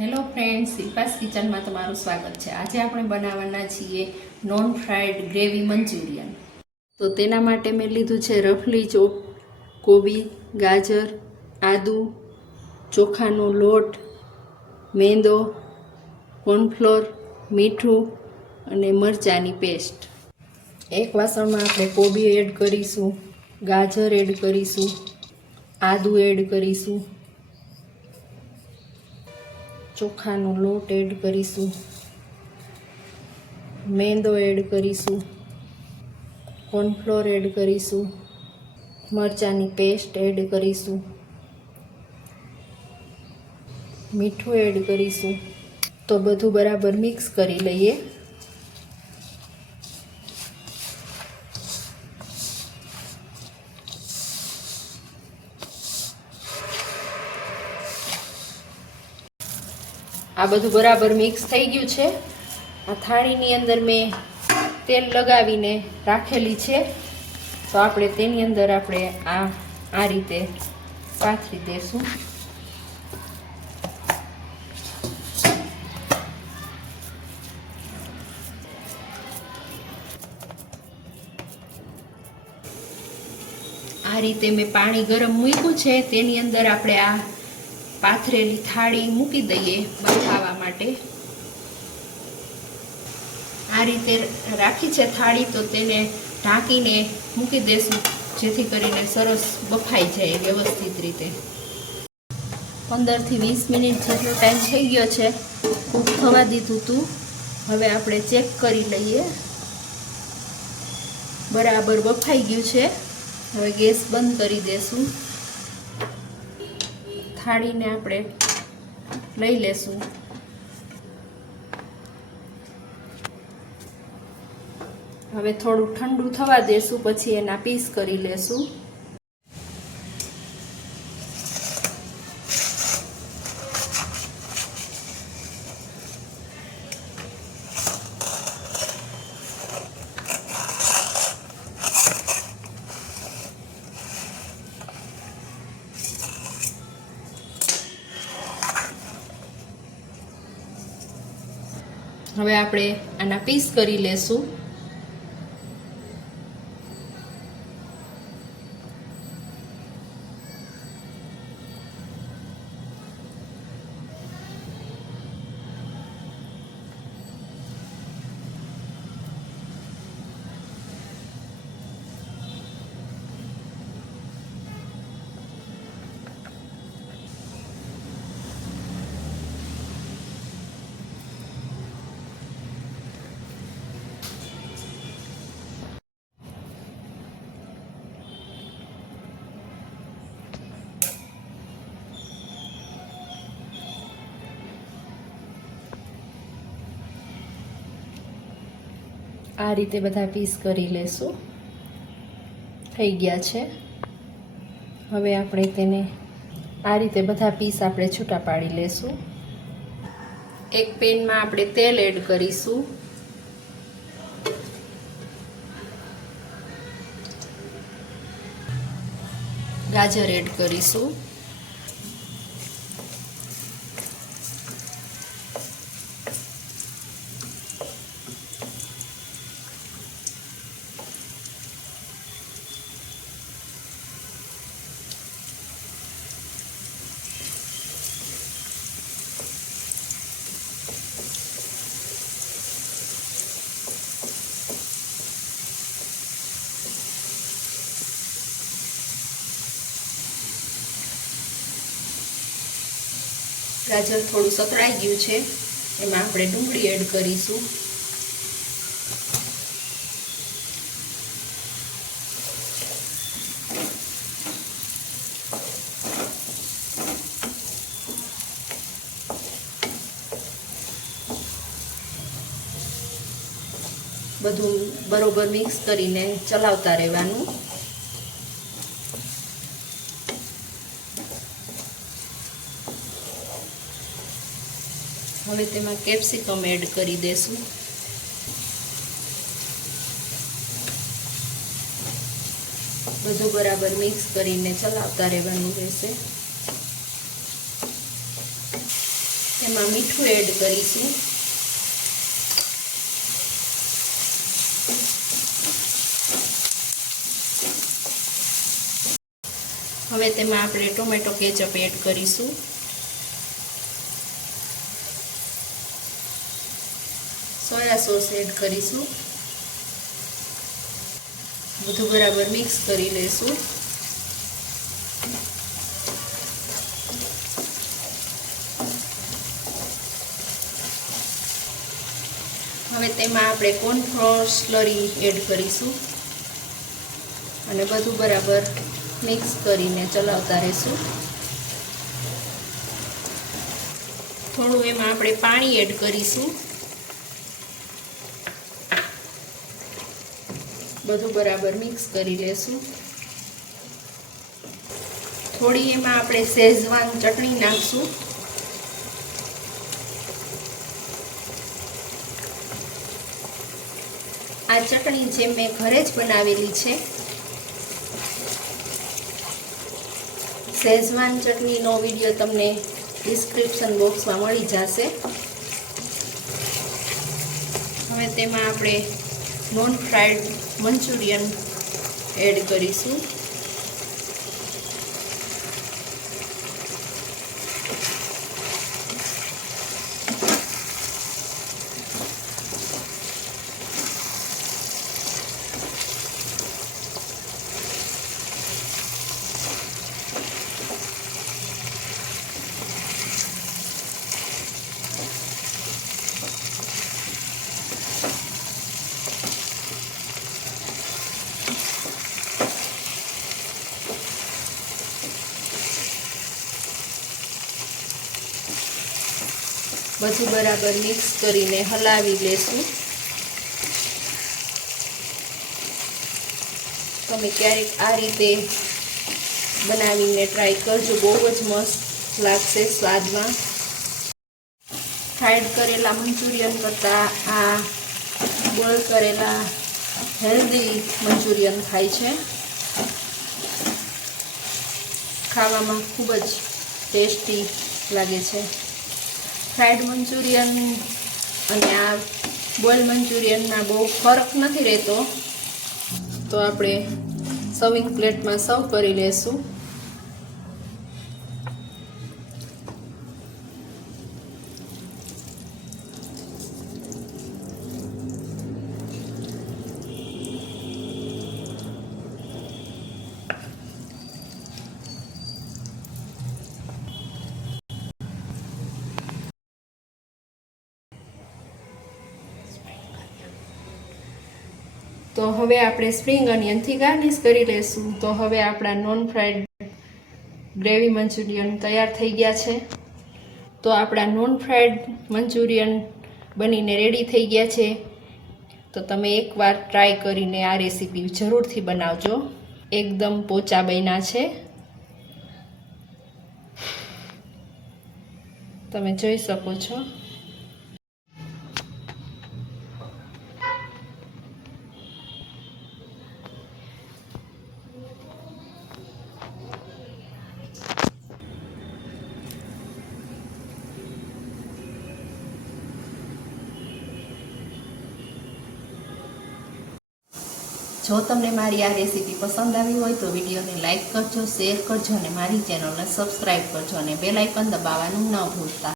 Hello friends, શિલ્પાસ કિચનમાં તમારું સ્વાગત છે। આજે આપણે બનાવવાના છીએ નોન ફ્રાઈડ ગ્રેવી મંચુરિયન। તો તેના માટે મેં લીધું છે રફલી ચોપ કોબી, ગાજર, આદુ, ચોખાનો લોટ, મેંદો, કોર્નફ્લોર, મીઠું અને મરચાંની પેસ્ટ। એક વાસણમાં આપણે કોબી એડ કરીશું, ગાજર એડ કરીશું, આદુ એડ કરીશું, ચોખાનો લોટ એડ કરીશું, મેંદો એડ કરીશું, કોર્નફ્લોર એડ કરીશું, મરચાંની પેસ્ટ એડ કરીશું, મીઠું એડ કરીશું। તો બધું બરાબર મિક્સ કરી લઈએ। આ બધું બરાબર મિક્સ થઈ ગયું છે। આ થાળીની અંદર મેં તેલ લગાવીને રાખેલી છે, તો આપણે તેની અંદર આપણે આ રીતે પાથરી દઈશું। આ રીતે મેં પાણી ગરમ મૂક્યું છે, તેની અંદર આપણે આ પાથરેલી થાળી મૂકી દઈએ બફાવા માટે। આ રીતે રાખી છે થાળી, તો તેને ઢાંકીને મૂકી દેશું, જેથી કરીને સરસ બફાઈ જાય વ્યવસ્થિત રીતે। 15 થી 20 મિનિટ જેટલો ટાઈમ થઈ ગયો છે, કૂક થવા દીધું હતું। હવે આપણે ચેક કરી લઈએ, બરાબર બફાઈ ગયું છે। હવે ગેસ બંધ કરી દેશું, થાળીને આપણે લઈ લેશું। હવે થોડું ઠંડુ થવા દેશું, પછી એના પીસ કરી લેશું। હવે આપણે આના પીસ કરી લેશું। આ રીતે બધા પીસ કરી લેશું। થઈ ગયા છે। હવે આપણે તેને આ રીતે બધા પીસ આપણે છૂટા પાડી લેશું। એક પેનમાં આપણે તેલ એડ કરીશું, ગાજર એડ કરીશું, ગાજર થોડું સતળાઈ ગયું છે, એમાં આપણે ડુંગળી એડ કરીશું, બધું બરોબર મિક્સ કરીને ચલાવતા રહેવાનું। હવે તેમાં કેપ્સિકમ એડ કરી દેશું, બધું બરાબર મિક્સ કરીને ચલાવતા રહેવાનું રહેશે। એમાં મીઠું એડ કરીશું. હવે તેમાં આપણે ટોમેટો કેચઅપ એડ કરીશું. સોયા સોસ એડ કરીશું. બધું બરાબર મિક્સ કરી લઈશું. હવે તેમાં આપણે કોર્નફ્લોર સ્લરી એડ કરીશું અને બધું બરાબર મિક્સ કરીને ચલાવતા રહીશું. થોડું એમાં આપણે પાણી એડ કરીશું. બધું બરાબર મિક્સ કરી લેશું. થોડી એમાં આપણે શેઝવાન ચટણી નાખશું. આ ચટણી જે મેં ઘરે જ બનાવેલી છે. શેઝવાન ચટણીનો વિડીયો તમને ડિસ્ક્રિપ્શન બોક્સમાં મળી જશે. હવે તેમાં આપણે નોન ફ્રાઈડ મંચુરિયન એડ કરીશું. બધું બરાબર મિક્સ કરીને હલાવી લેશું. તમે ક્યારેક આ રીતે બનાવીને ટ્રાય કરજો, બહુ જ મસ્ત લાગશે સ્વાદમાં. ફ્રાઈડ કરેલા મંચુરિયન કરતાં આ બોઇલ કરેલા હેલ્ધી મંચુરિયન ખાય છે. ખાવામાં ખૂબ જ ટેસ્ટી લાગે છે. ફ્રાઈડ મંચુરિયન અને આ બોઇલ મંચુરિયનમાં બહુ ફરક નથી રહેતો. તો આપણે સર્વિંગ પ્લેટમાં સર્વ કરી લેશું. તો હવે આપણે સ્પ્રિંગ અનિયનથી ગાર્નિશ કરી લઈશું. તો હવે આપણા નોન ફ્રાઈડ ગ્રેવી મંચુરિયન તૈયાર થઈ ગયા છે. તો આપણા નોન ફ્રાઈડ મંચુરિયન બનીને રેડી થઈ ગયા છે. તો તમે એકવાર ટ્રાય કરીને આ રેસીપી જરૂરથી બનાવજો. એકદમ પોચા બન્યા છે. તમે જોઈ શકો છો. જો તમને મારી આ રેસીપી પસંદ આવી હોય તો વિડીયોને લાઇક કરજો, શેર કરજો અને મારી ચેનલને સબસ્ક્રાઈબ કરજો અને બેલ આઇકન દબાવવાનું ન ભૂલતા.